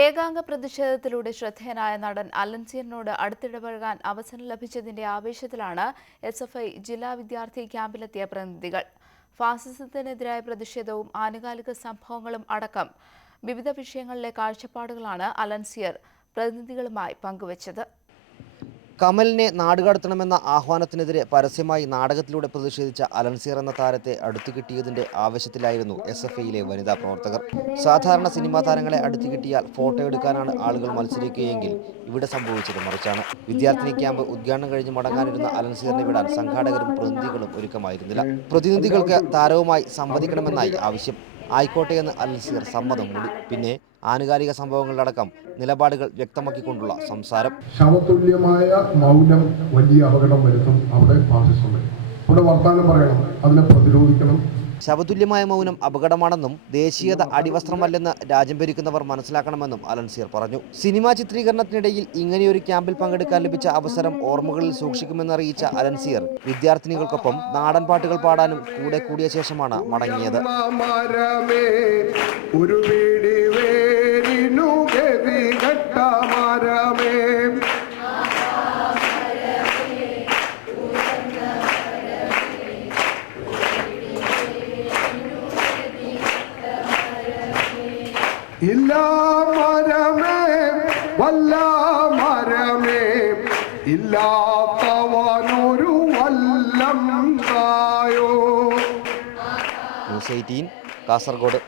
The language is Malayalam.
ഏകാംഗ പ്രതിഷേധത്തിലൂടെ ശ്രദ്ധേയനായ നടൻ അലൻസിയറിനോട് അടുത്തിടപഴകാൻ അവസരം ലഭിച്ചതിന്റെ ആവേശത്തിലാണ് SFI ജില്ലാ വിദ്യാർത്ഥി ക്യാമ്പിലെത്തിയ പ്രതിനിധികൾ. ഫാസിസത്തിനെതിരായ പ്രതിഷേധവും ആനുകാലിക സംഭവങ്ങളും അടക്കം വിവിധ വിഷയങ്ങളിലെ കാഴ്ചപ്പാടുകളാണ് അലൻസിയർ പ്രതിനിധികളുമായി പങ്കുവച്ചത്. കമലിനെ നാടുകടത്തണമെന്ന ആഹ്വാനത്തിനെതിരെ പരസ്യമായി നാടകത്തിലൂടെ പ്രതിഷേധിച്ച അലൻസിയർ എന്ന താരത്തെ അടുത്തുകിട്ടിയതിന്റെ ആവേശത്തിലായിരുന്നു SFIയിലെ വനിതാ പ്രവർത്തകർ. സാധാരണ സിനിമാ താരങ്ങളെ അടുത്തുകിട്ടിയാൽ ഫോട്ടോ എടുക്കാനാണ് ആളുകൾ മത്സരിക്കുകയെങ്കിൽ ഇവിടെ സംഭവിച്ചത് മറിച്ചാണ്. വിദ്യാർത്ഥിനി ക്യാമ്പ് ഉദ്ഘാടനം കഴിഞ്ഞ് മടങ്ങാനിരുന്ന അലൻസിയറിനെ വിടാൻ സംഘാടകരും പ്രതിനിധികളും ഒരുക്കമായിരുന്നില്ല. പ്രതിനിധികൾക്ക് താരവുമായി സംവദിക്കണമെന്നായി ആവശ്യം. ആയിക്കോട്ടെയെന്ന് അലൻസിയർ സമ്മതം മൂളി. പിന്നെ ആനുകാലിക സംഭവങ്ങളിലടക്കം നിലപാടുകൾ വ്യക്തമാക്കിക്കൊണ്ടുള്ള സംസാരം. ശവതുല്യമായ മൗനം വലിയ അപകടം വരുത്തും. അവിടെ ഫാസിസം ഇവിടെ വർത്താനം പറയണം, അതിനെ പ്രതിരോധിക്കണം. ശവതുല്യമായ മൗനം അപകടമാണെന്നും ദേശീയത അടിവസ്ത്രമല്ലെന്ന് രാജ്യം ഭരിക്കുന്നവർ മനസ്സിലാക്കണമെന്നും അലൻസിയർ പറഞ്ഞു. സിനിമാ ചിത്രീകരണത്തിനിടയിൽ ഇങ്ങനെയൊരു ക്യാമ്പിൽ പങ്കെടുക്കാൻ ലഭിച്ച അവസരം ഓർമ്മകളിൽ സൂക്ഷിക്കുമെന്നറിയിച്ച അലൻസിയർ വിദ്യാർത്ഥിനികൾക്കൊപ്പം നാടൻ പാട്ടുകൾ പാടാനും കൂടെ കൂടിയ ശേഷമാണ് മടങ്ങിയത്. ഇല്ലാ മരമേ വല്ല മരമേ ഇല്ലാത്തവനൊരു വല്ലം തായോ. ന്യൂസ് 18 കാസർഗോഡ്.